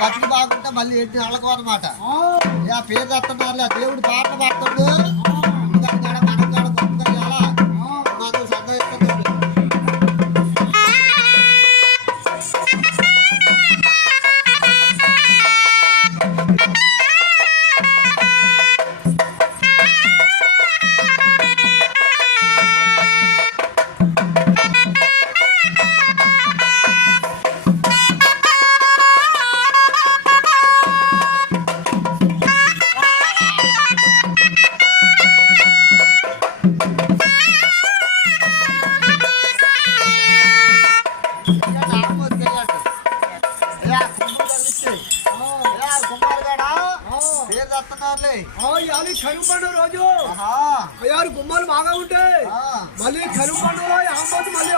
బతికి బాగుంటే మళ్ళీ ఏంటి వాళ్ళకు అనమాట పేరు తెస్తున్నారు దేవుడు పాటలు పాడుతాడు మాకు సంతోషం కరువు పండుగ రోజు గుమ్మాలు బాగా ఉంటాయి మళ్ళీ కరువు పండుగ మళ్ళీ